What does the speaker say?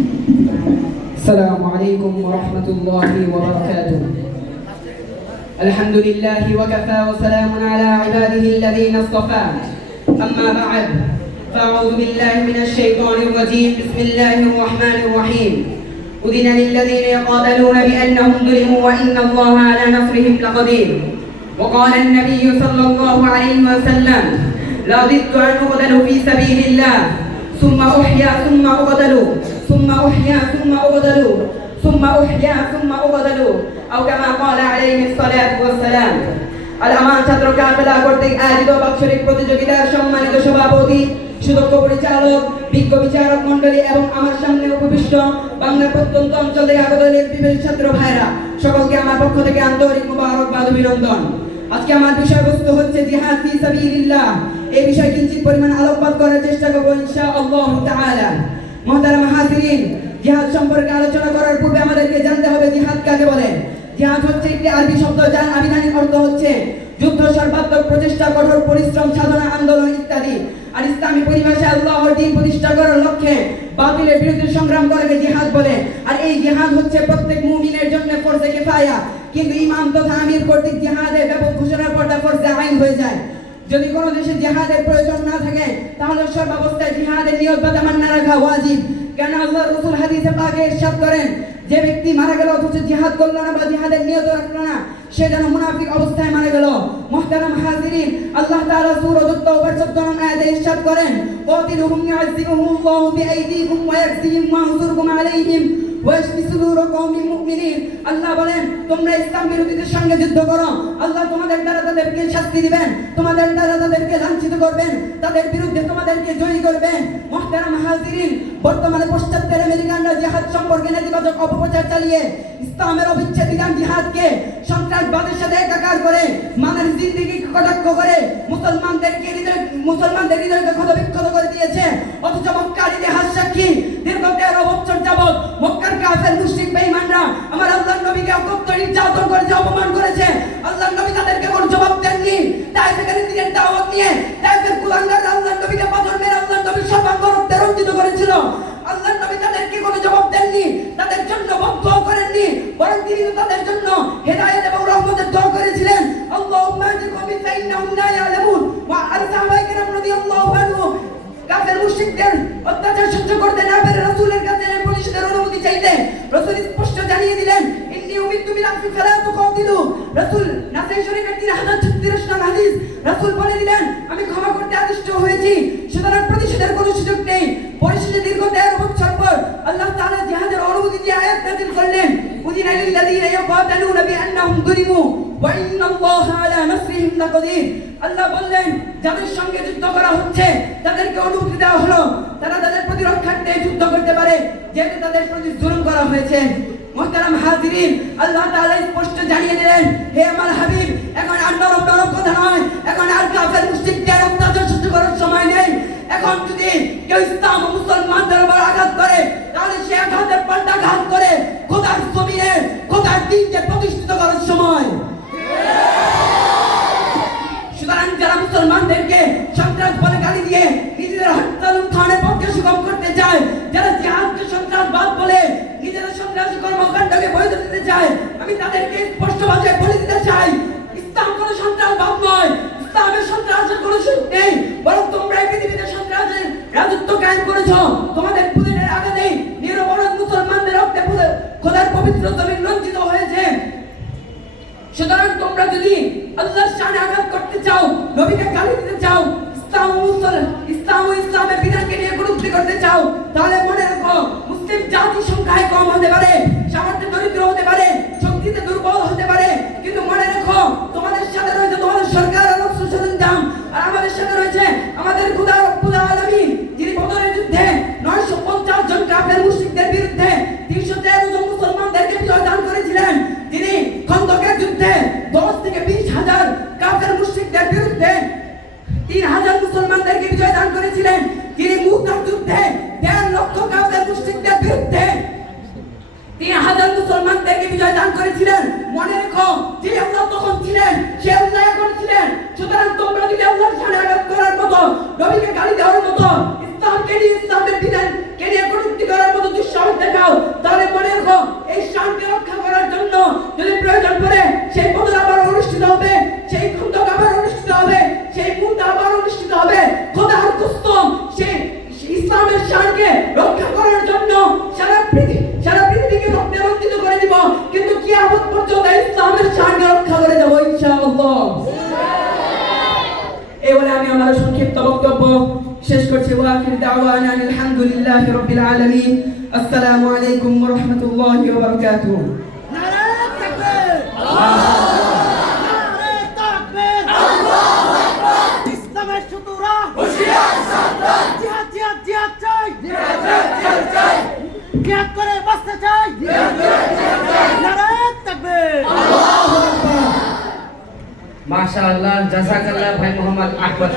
السلام عليكم ورحمة الله وبركاته. الحمد لله وكفى وسلام على عباده الذين اصطفى. أما بعد فأعوذ بالله من الشيطان الرجيم. بسم الله الرحمن الرحيم. أذن للذين يقاتلون بأنهم ظلموا وإن الله على نصرهم لقدير. وقال النبي صلى الله عليه وسلم: لا ضدت أن أقتل في سبيل الله ثم أحيا ثم أقتل ثم أحيا ثم أقتل ثم أحيا ثم أقتل أو كما قال عليه الصلاة والسلام. আলামান ছাত্র কাফেলা কর্তৃক আয়োজিত বাৎসরিক প্রতিযোগিতার সম্মানিত সভাপতি, সুদক্ষ পরিচালক, বিজ্ঞ বিচারক মণ্ডলী এবং আমার সামনে উপবিষ্ট বাংলার প্রত্যন্ত অঞ্চল থেকে আগত বিভিন্ন ছাত্র ভাইরা, সকলকে আমার পক্ষ থেকে আন্তরিক মুবারকবাদ অভিনন্দন। আজকে আমার বিষয়বস্তু হচ্ছে জিহাদ ফি সাবিলিল্লাহ। এই বিষয়ে কিঞ্চিত পরিমাণ আলোকপাত করার চেষ্টা করব ইনশাআল্লাহ তাআলা। মুহতারাম হাজিরিন, জিহাদ সম্পর্কে আলোচনা করার পূর্বে আমাদেরকে জানতে হবে জিহাদ কাকে বলে। জিহাদ হচ্ছে একটি আরবি শব্দ যার আবিধানিক অর্থ হচ্ছে যুদ্ধ, সর্বাত্মক প্রচেষ্টা, কঠোর পরিশ্রম, সাধনা, আন্দোলন ইত্যাদি। আর ইসলামী পরিভাষায় আল্লাহর দ্বীন প্রতিষ্ঠা করার লক্ষ্যে বাতিলের বিরুদ্ধে সংগ্রাম করাকে জিহাদ বলে। আর এই জিহাদ হচ্ছে প্রত্যেক মুমিনের জন্য ফরজে কিফায়া, কিন্তু ইমাম তথা আমির কর্তৃক জিহাদের ব্যাপক ঘোষণার পর তা ফরজে আইন হয়ে যায়। যদি কোনো দেশে জিহাদের প্রয়োজন না থাকে তাহলে সর্বাবস্থায় জিহাদের নিয়ত বা তামান্না রাখা ওয়াজিব। কেন আল্লাহ রাসূল হাদিসে পাকে ইরশাদ করেন, যে ব্যক্তি মারা গেল অথচ জিহাদ করল না বা জিহাদের নিয়ত রাখলো না, সে যেন মুনাফিক অবস্থায় মারা গেল। মুহতারাম হাজিরিন, আল্লাহ তাআলা সূরা আত-তাওবার 14 নং আয়াতে ইরশাদ করেন, ক্বাতিলুহুম ইউআযিবুহুমুল্লাহু বিআইদিকুম ওয়া ইয়াকফিহিম ওয়া ইয়ানসুরকুম আলাইহিম ওয়া ইয়াশফি সুদূর কওমিন মুমিনিন। আল্লাহ বলেন, তোমরা ইসলাম বিরোধীদের সঙ্গে যুদ্ধ করো, আল্লাহ তোমাদের দ্বারা তাদেরকে শাস্তি দিবেন, তোমাদের দ্বারা তাদেরকে লাঞ্ছিত করবেন, তাদের বিরুদ্ধে তোমাদেরকে জয়ী করবেন। মুহতারাম হাজিরিন, বর্তমানে পশ্চাৎপের আমেরিকানরা জিহাদ সম্পর্কে নেতিবাচক অপপ্রচার চালিয়ে ইসলামের অবিচ্ছেদ্য বিধান জিহাদকে সন্ত্রাসবাদের সাথে একাকার করে মানব জিন্দেগি কটাক্ষ করে মুসলমানদের হৃদয়কে ক্ষতবিক্ষত করে দিয়েছে। অথচ মক্কার ইতিহাস সাক্ষী, দীর্ঘ 13 বছর যাবৎ মক্কার কাফের মুশরিক বেঈমানরা আমার আল্লাহর নবীকে অকথ্য নির্যাতন করেছে, অপমান করেছে। আল্লাহর নবী তাদেরকে কোনো জবাব দেননি। তাই সেখানে দিনের দাওয়াত নিয়ে তাদের কুলাঙ্গার আল্লাহর নবীকে পাথর মেরে আল্লাহর নবীর সর্বাঙ্গ রক্তে রঞ্জিত করেছিল। আল্লাহর নবী তাদেরকে কোনো জবাব দেননি, তাদের জন্য বদদোয়া করেননি, বরং তিনি তাদের জন্য হেদায়েত এবং রহমতের দোয়া করেছিলেন। আল্লাহুম্মা ইহদিহিম ফাইন্নাহুম লা ইয়ালামুন। ওয়া সাহাবায়ে কেরাম রাদিয়াল্লাহু আনহুম কাফের মুশরিকদের অত্যাচার সহ্য করতে না পেরে রাসূলের কাছে পরিষদের অনুমতি চাইতে রাসূল স্পষ্ট জানিয়ে দিলেন, ইন্নী উমিরতু বিল আফwi ফালা তুকাতিলু। রাসূল নাসাই শরীফের 3036 নং হাদিস, রাসূল বলে দিলেন, আমি ক্ষমা করতে আদিষ্ট হয়েছি, সুতরাং প্রতিশোধের কোনো সুযোগ নেই। পরিশেষে দীর্ঘ 13 বছর পর আল্লাহ তাআলা জিহাদের অনুমতি দিয়ে আয়াত নাযিল করলেন, উযিনা লিল্লাযীনা ইউকাতালুনা বিআন্নাহুম যুলিমু ওয়া ইন্নাল্লাহা আলা নাসরিহিম লাকাদির। আল্লাহ বললেন, যাদের সঙ্গে যুদ্ধ করা হচ্ছে তাদেরকে অনুমতি দেওয়া হলো, তারা তাদের প্রতিরক্ষার্থে যুদ্ধ করতে পারে, যেহেতু তাদের প্রতি জুলুম করা হয়েছে। মুহতারাম হাজিরিন, আল্লাহ তাআলা স্পষ্ট জানিয়ে দিলেন, হে আমার হাবিব, এখন আর নরম নরম কথা নয়, এখন আর কাফের মুশরিকদের অত্যাচার সহ্য করার সময় নেই। এখন যদি কেউ ইসলাম ও মুসলমানদের উপর আঘাত করে তাহলে সে আঘাতের পাল্টা আঘাত করে খোদার জমিনে খোদার দ্বীনকে প্রতিষ্ঠিত করার সময়। সুতরাং যারা মুসলমানদেরকে সন্ত্রাস বলে গালি দিয়ে নিজেদের হত্যার উত্থানের পক্ষে সুগম করতে চায়, যারা জিহাদকে সন্ত্রাসবাদ বলে নিজেদের সন্ত্রাসী কর্মকাণ্ডকে বৈধ দিতে চায়, আমি তাদেরকে স্পষ্ট ভাষায় বলে দিতে চাই, ইসলাম কোনো সন্ত্রাসবাদ নয়, ইসলামের সন্ত্রাসের কোনো সুযোগ নেই, বরং তোমরা এই পৃথিবীতে সন্ত্রাসের রাজত্ব কায়েম করেছ। তোমাদের বুলেটের আঘাতে নিরপরাধ মুসলমানদের রক্তে খোদার পবিত্র জমিন রঞ্জিত হয়েছে। সুতরাং তোমরা যদি আল্লাহর শানে আঘাত করতে চাও, নবীকে গালি দিতে চাও, ইসলাম ও ইসলামের বিধানকে নিয়ে কটূক্তি করতে চাও, তাহলে মনে রাখো, মুসলিম জাতি সংখ্যায় কম হতে পারে, সামর্থ্যে দরিদ্র হতে পারে, শক্তিতে দুর্বল হতে পারে, কিন্তু মনে রাখো, তোমাদের সাথে রয়েছে তোমাদের সরকার আর অস্ত্র সরঞ্জাম, আর আমাদের সাথে রয়েছে আমাদের খোদা রব্বুল আলামিন, যিনি বদরের যুদ্ধে 950 জন কাফের মুশরিকদের বিরুদ্ধে 313 জন মুসলমানদেরকে বিজয় দান করেছিলেন, যিনি খন্দকের যুদ্ধে 10 থেকে 20,000 কাফের মুশরিকদের বিরুদ্ধে 3,000 মুসলমানদেরকে বিজয় দান করেছিলেন, যিনি মুতার যুদ্ধে 1.5 লক্ষ কাফের মুশরিকদের বিরুদ্ধে 3,000 মুসলমানদের বক্তব্য শেষ করছি। ওয়া আখির দাওয়ানা আলহামদুলিল্লাহি রাব্বিল আলামিন। আসসালামু আলাইকুম ওয়া রাহমাতুল্লাহি ওয়া বারাকাতুহু। নারে তাকবীর, নারে তাকবীর, আল্লাহু আকবার। ইসলামের সুতরা হুঁশিয়ার সাবধান, জিহাদ জিহাদ জিহাদ চাই, জিহাদ জিহাদ চাই, জিহাদ করে বাঁচতে চাই, জিহাদ জিহাদ চাই। নারে তাকবীর, আল্লাহু আকবার। মাশাআল্লাহ, জাযাকাল্লাহ ভাই মোহাম্মদ আকবর।